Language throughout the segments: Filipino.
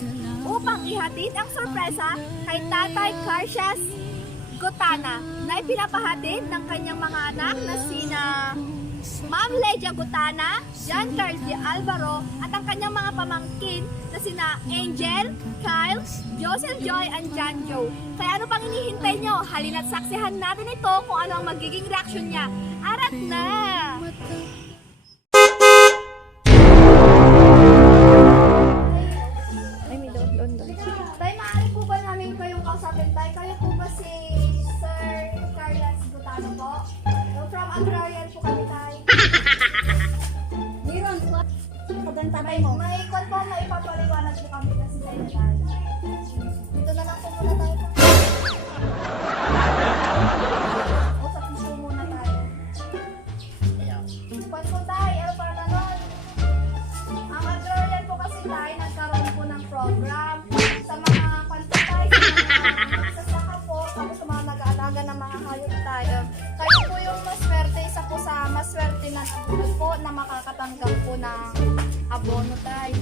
Bulacan upang ihatid ang sorpresa kay Tatay Carcias Gutana na ipinapahatid ng kanyang mga anak na sina Ma'am Ledia Gutana, John Carl de Alvaro at ang kanyang mga pamangkin na sina Angel, Kyle, Joseph Joy and John Joe. Kaya ano pang hinihintay nyo? Halina't saksihan natin ito kung ano ang magiging reaksyon niya. Arat na! Tay, maaari po ba namin kayong kausapin, Tay? Kayo po ba si Sir Carlos Gutano po? From Agrarian po kami, Tay. Meron po. Pagantapay mo. May kwan po, may ipapaliwanag po kami kasi sa inyo, Tay. Dito na lang po muna tayo. Usap po muna tayo. Kwan po, Tay. Ano para nanon? Ang Agrarian po kasi, Tay, nagkaroon po ng program sa mga kwan po, Tay, sa mga magsasaka po, tapos sa mga nag-aalaga ng mga hayop, Tay. Kayo po yung maswerte, isa po sa maswerte na nabuhay po na makakatanggap po ng abono, Tay.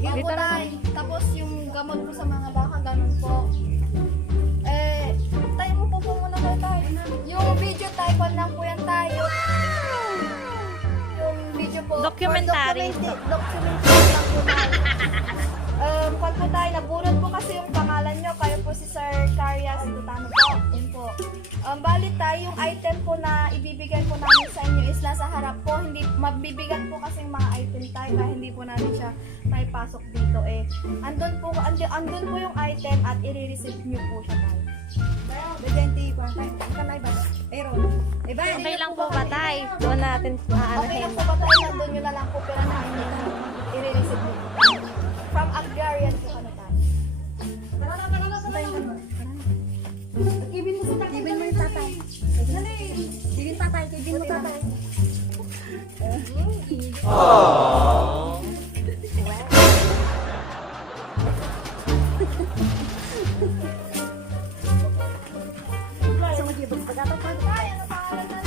Yun po, Tay. Tapos yung gamot po sa mga baka, ganun po. Tay, mo po muna po, Tay. Yung video, Tay, kwan lang po yan, Tay. Yung video po. Documentary. Documentary lang po, Tay. Kwan po, Tay, nabunod po kasi yung pangalan nyo. Kayo po si Sir Carlos Gutano po. Yun po. Bali, Tay, yung item po na ibibigay po namin sa inyo is nasa harap po. Hindi, mabibigat po kasi yung mga item, Tay, kaya hindi po namin siya maipasok dito andun po yung item at i-receive nyo po siya, Tay. Bejenti pa tayo. Ika na iba. Aaron. Iba. Okay lang po ba, Tay? Doon natin Okay aanahin. lang po ba, Tay? Nandun nyo na lang po pera na hindi na i-receive nyo po. From Agrarian po kami, Tay. Ibin mo si tatay. Ibin mo yung tatay. Ibin tatay. Ibin mo tatay. Tay, ano pangalan na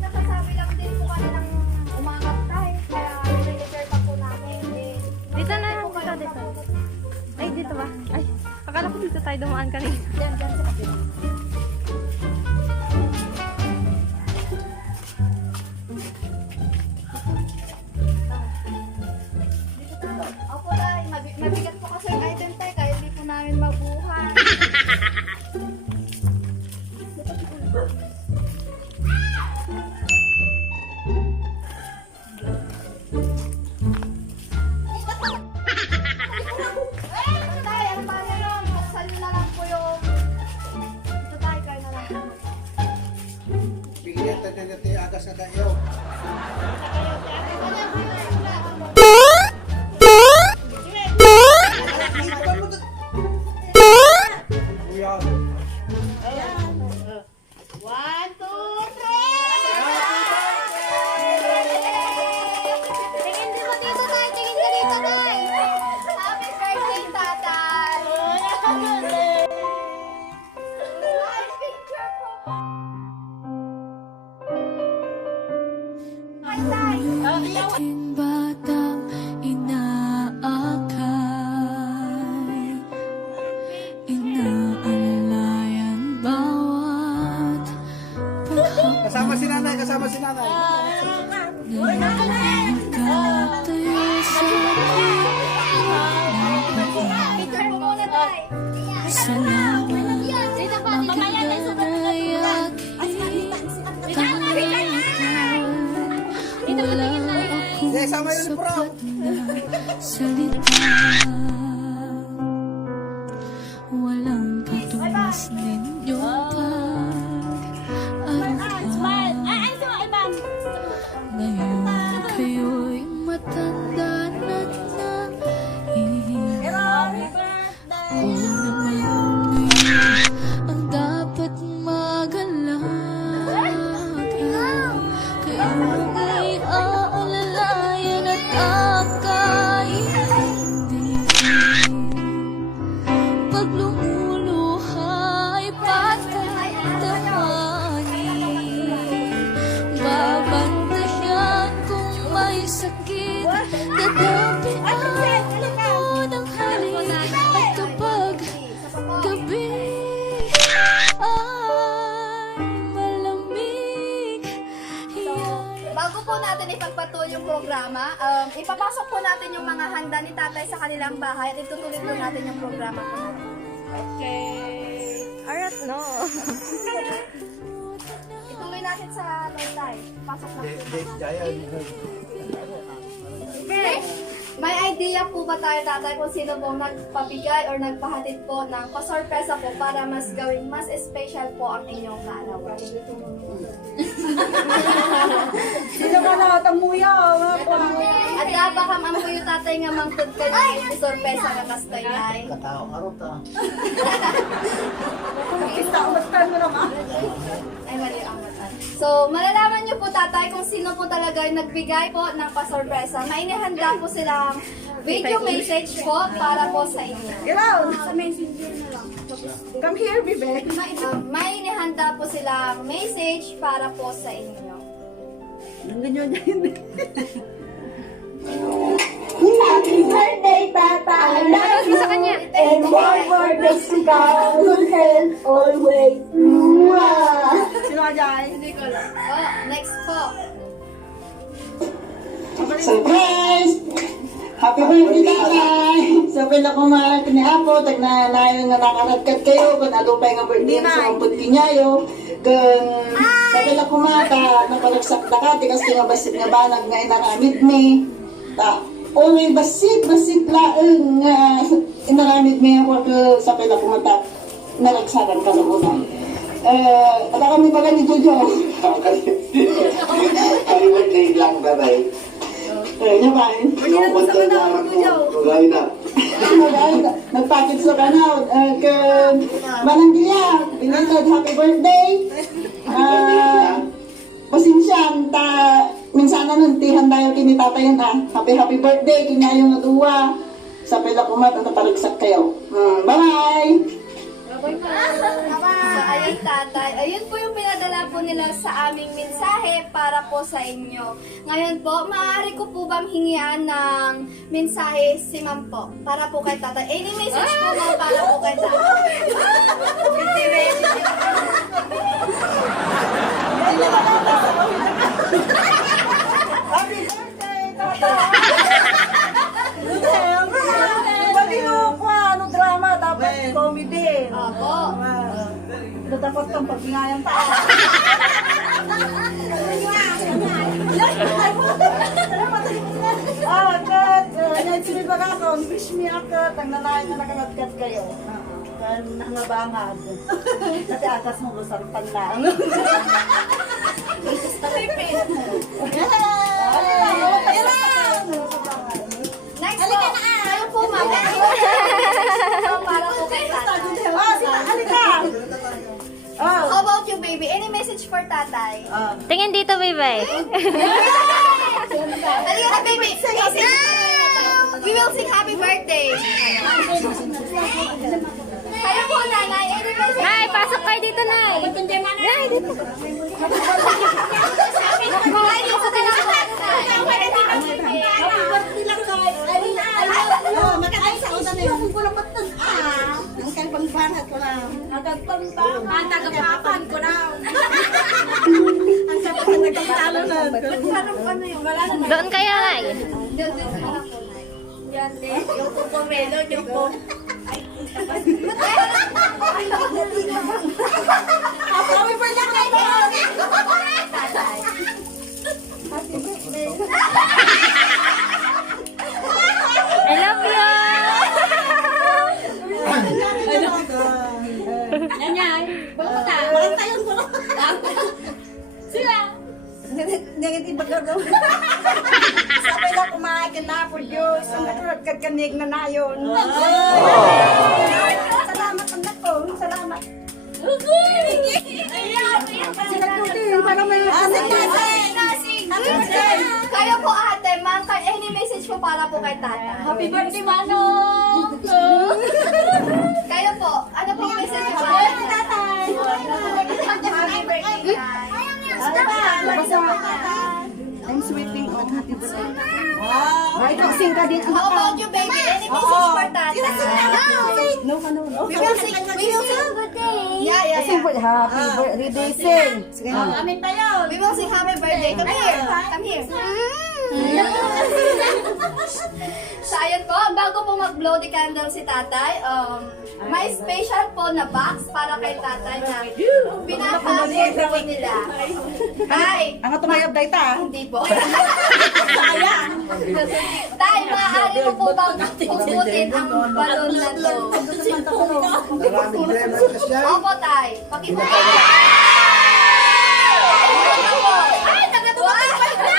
nakasabi lang din po kami ng umangat, Tay. Kaya nire-refer pa po namin. Dito na lang po dito. Ay, dito ba? Ay, akala ko dito tayo dumaan kanina. Diyan sa kapila. Opo, Tay. Mabigat po kasi yung item, Tay. Kaya hindi po namin mabuhay. Tay, ano pa yun? Buksan nyo na lang po yung... Ito, Tay. Kaya na lang po. Bigyan tayo agas na tayo. Kuya. One, two, three! Tingin din mo dito, Tay. Tingin ka dito, Tay. Happy birthday, Tatay. Ay, picture po. Hi, Tay. Aking batang inaakay, inaalayan bawat paghapon. Kasama si nanay, kasama si nanay. Nagkatayo sa Picture po muna, Tay. salamat Dito pa, dito. Daday aking wala akong Hindi, sama yun ni Pro. salita, walang katuwas ninyong pag-alala. Ngayon kayo'y matanda na ako naman ngayon ang dapat mag-alaga. Kayo'y aalalayan at akaintindi. Pag lumuluhay patatamanin, babantayan kung may sakit ipapasok po natin yung mga handa ni tatay sa kanilang bahay at itutuloy po natin yung programa po natin. Okay. Arat, no. Ituloy natin sa tatay. Pasok na po. Jaya. May idea po ba tayo, tatay, kung sino pong nagpabigay or nagpahatid po ng pasorpresa po para mas gawing mas special po ang inyong kaarawan? Sino ka na? Tamuya. At napakam ang puyo tatay nga mangtod ka niya sorpresa nga kastay ay. Katao, arot ah. Kita, umastan mo naman. Ay, mali ang matan. So, malalaman niyo po tatay kung sino po talaga yung nagbigay po ng pasorpresa. May inihanda po silang video message po para po sa inyo. Hello. Sa messenger na lang. Come here, bebe. May inihanda po silang message para po sa inyo. Ganyan dyan. Happy birthday, Tata! I love you! Sa kanya. And more days to come! Good health always! Mwah! Sino ka dyan? Hindi ko lang. Oh, next po. Surprise! Happy birthday, Tatay! Sa pila ko mga kiniapo, tagnanayo nga nakaratkat kayo, kung alupay nga birthday sa kumpun kinyayo, kung sa pila ko mga napalagsak na ka, tikas nga basit nga banag nga inaramid me, only basit laeng nga inaramid me ako sa pila ko mata, nalagsaran ka sa una. Ada kami pala ni Jojo. Happy birthday lang, babay. Niya ba? Yung punta na ako, gawin na. Nagpakit sa kanaw. Mananggiya, pinatad happy birthday. Pasensyan, minsan na nantihan tayo kinitatay na. Happy birthday, kinayong natuwa. Sa pila kumat, paragsak kayo. Bye-bye! So, ayun tatay, ayun po yung pinadala po nila sa aming mensahe para po sa inyo. Ngayon po, maaari ko po bang hingian ng mensahe si ma'am po para po kay tatay? Any message po ma'am para po kay tatay? Happy birthday, Tata! Good health! Ba't kinukuha? Ano drama? Dapat comedy. Opo. Ito dapat kang pagbingayan pa. Kat, nagsibig ba ka wish me akat, ang nanayan na nakanatkat kayo. Kan nangabangad. Kasi akas mo lusarpan lang. Next po, ayun po ma'am. Para po kay tatay. Halika! How about you, baby? Any message for tatay? Tingin dito, baby. Halika na, baby. We will sing happy birthday. Kayo po, nanay. Any message? Nay, pasok kayo dito, Nay. Nay, dito. Ay, dito ka lang po, tatay. Doon kayo, Nay. I love you. Negative baga daw. Sabi na kumain na po Diyos. Ang natulat kagkanig na na yun. Salamat anak ko. Salamat. Para may Kayo po, ate, ma'am, any message po para po kay tatay? Happy birthday, Manong! Kayo po, ano po yung message po? Happy tatay. Happy birthday, I'm sweating on happy birthday. Wow. Ay, pagsing ka din. How about you, baby? Any message for tatay? No, no, no. We will sing. Yeah. Happy birthday, sing. Sige na. Amin tayo. We will sing happy birthday. Come here. Come here. So, ayun po, bago po mag-blow the candle si tatay, may special po na box para kay tatay na pinapabot po nila. Tay! Ang tumayab day ta. Hindi po. Tay, maaari mo po bang puputin ang balon na to? Maraming lemon siya. Opo, tay. Pakita mo. Ay, nagatumatupay na!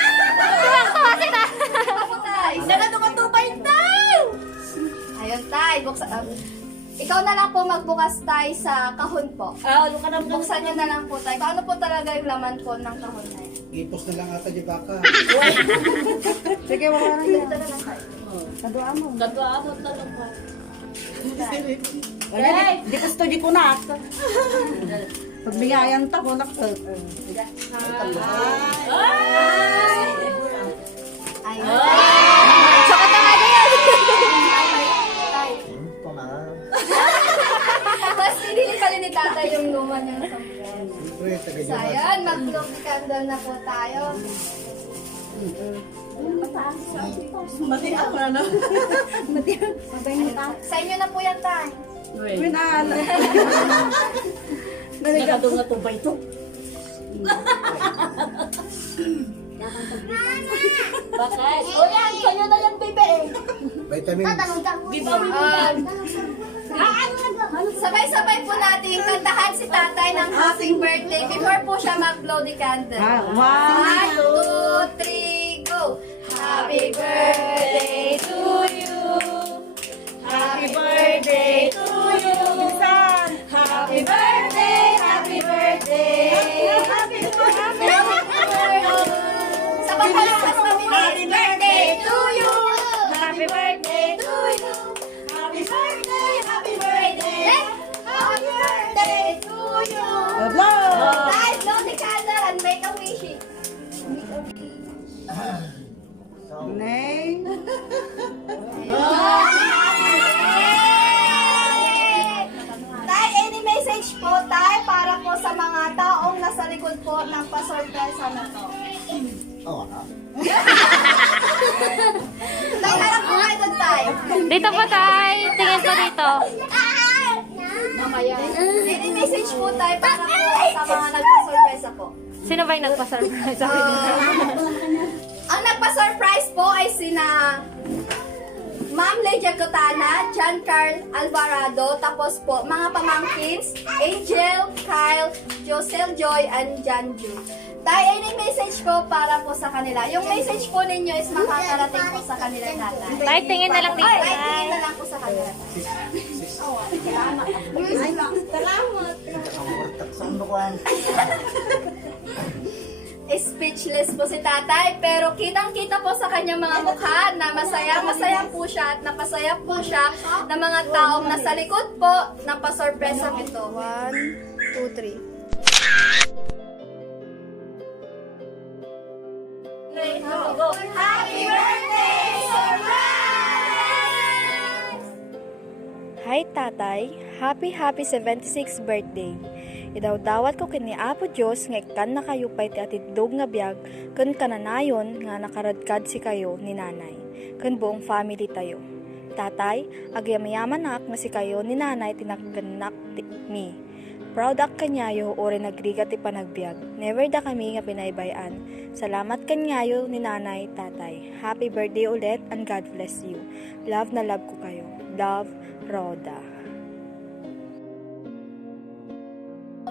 Opo, tay. Nagatumatupay tayo. Ayun, tay. Ikaw na lang po magbukas, tay, sa kahon po. Ano ka na Buksan niyo na lang po, tay. Kung ano po talaga yung laman po ng kahon na yun. Ipos na lang ata di baka. Sige, wala na dito. Kadua mo. Gadwa mo talaga. Di gusto di ko na. Pagbiyayan ta ko nak. Ayun. Sakot na nga yan! Tay. Ito na. Mas pinili pa rin ni tatay yung luma niya sa Siyempre, taga So, ayan, mag-blow the candle na po tayo. Mati ako na. Sa inyo na po yan, tay. Minala. Nagatumatupay ito. Bakit? O yan, sa'yo na yan, bebe. vitamin. Sabay-sabay po natin kantahan si tatay ng happy birthday before po siya mag-blow the candle. 1, 2, 3, go! Happy birthday to you! Happy birthday to you! Happy birthday! Happy birthday! Happy birthday! Sa pagpalakas kami, happy birthday to you! Happy birthday to you! Happy birthday! Happy birthday! Happy birthday to you! Guys, blow the candle and make a wish. Nay. Tay, any message po, tay, para po sa mga taong nasa likod po ng pasorpresa na to? Oo. Tay, harap po kayo doon, tay. Dito po, tay. Tingin po dito. Mamaya. Any message po, tay, para po sa mga nagpasorpresa po? Sino ba yung nagpa-surprise sa akin? Ang nagpa-surprise po ay sina Ma'am Legia Gutana, John Carl Alvarado, tapos po mga pamangkins, Angel, Kyle, Josel Joy, and John Ju. Tay, any message po para po sa kanila? Yung message po ninyo is makakarating po sa kanila, tatay. Tay, tingin na lang dito, Tay, tay. tingin na lang po sa kanila. Speechless po si tatay, pero kitang-kita po sa kanyang mga mukha na masaya po siya at napasaya po siya ng mga taong nasa likod po ng pasorpresa ito. 1, 2, 3. Happy birthday, surprise! Hi tatay, happy 76th birthday. Idawdawat ko kini Apo Dios nga ikan na kayo pay ti atidog nga biag ken kananayon nga nakaradkad si kayo ni nanay. Ken buong family tayo. Tatay, agyamayaman nak nga si kayo ni nanay tinagganak mi. Proud ak kanyayo ore nagriga ti panagbiag. Never da kami nga pinaybayan. Salamat kanyayo ni nanay, tatay. Happy birthday ulit and God bless you. Love na love ko kayo. Love, Rhoda.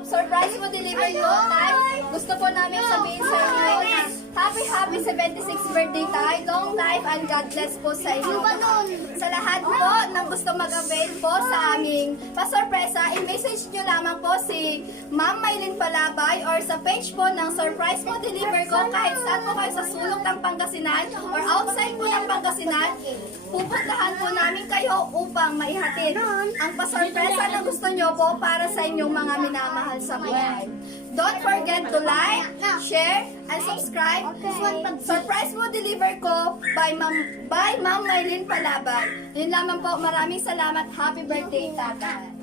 Surprise po deliver ko, tay. Gusto po namin sabihin sa inyo na happy 76th birthday, tay. Long life and God bless po sa inyo. Sa lahat po ng gusto mag-avail po sa aming pasorpresa, i-message nyo lamang po si Ma'am Maylin Palabay or sa page po ng Surprise po deliver ko kahit saan po kayo sa sulok ng Pangasinan or outside po ng Pangasinan. Pupuntahan po namin kayo upang maihatid ang pasorpresa na gusto nyo po para sa inyong mga minamahal sa buhay. Don't forget to like, share, and subscribe. Surprise mo deliver ko by Ma'am Maylin Palaban. Yun lamang po. Maraming salamat. Happy birthday, Tatay.